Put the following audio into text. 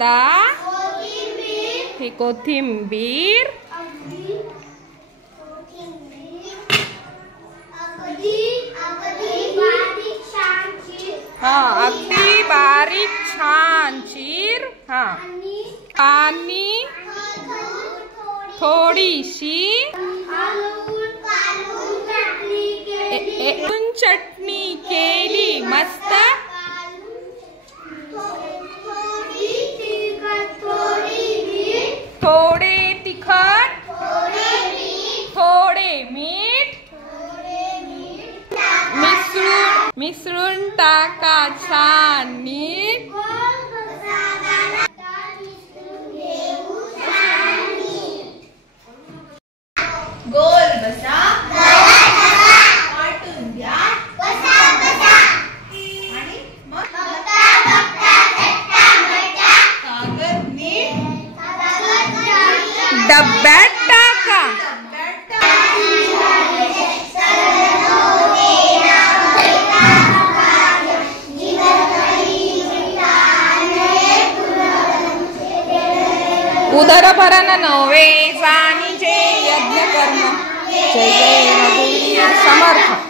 कांदा, हे कोथिंबीर, हा अगदी बारीक छान चीर, हा आणि थोडीशी चटणी केली मस्त, थोडे तिखट, थोडे मीठ मिसळून टाका छान नीट, गोल बसा, वाटून द्या, आणि मग कागद नीट डब्यात टाका. उदरभरण नव्हे जाणीचे यज्ञ कर्म. जय जय रघुवीर समर्थ.